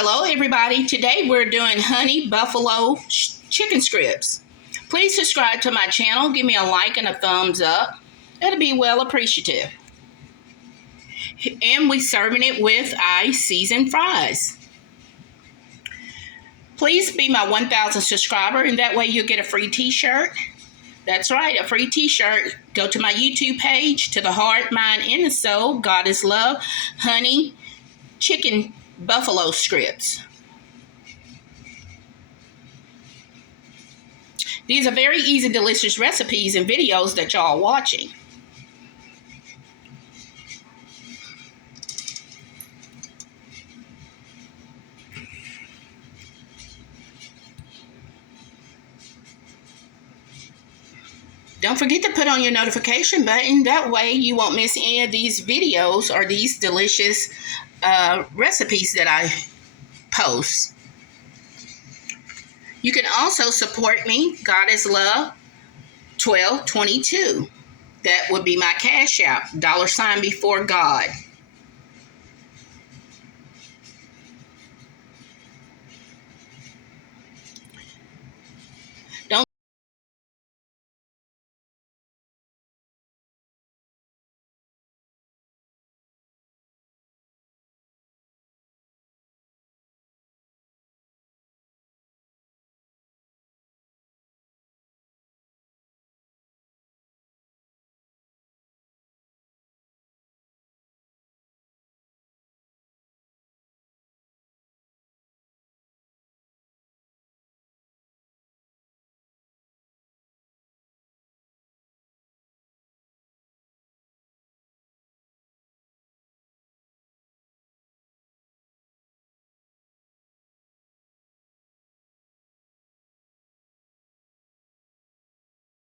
Hello everybody, today we're doing honey buffalo chicken strips. Please subscribe to my channel, give me a like and a thumbs up. That'll be well appreciative. And we're serving it with seasoned fries. Please be my 1,000 subscriber and that way you'll get a free t-shirt. That's right, a free t-shirt. Go to my YouTube page, to the heart, mind, and the soul. God is love. Honey chicken buffalo strips. These are very easy, delicious recipes and videos that y'all are watching. Don't forget to put on your notification button. That way you won't miss any of these videos or these delicious recipes that I post. You can also support me, God is Love 1222. That would be my cash app, $ before God.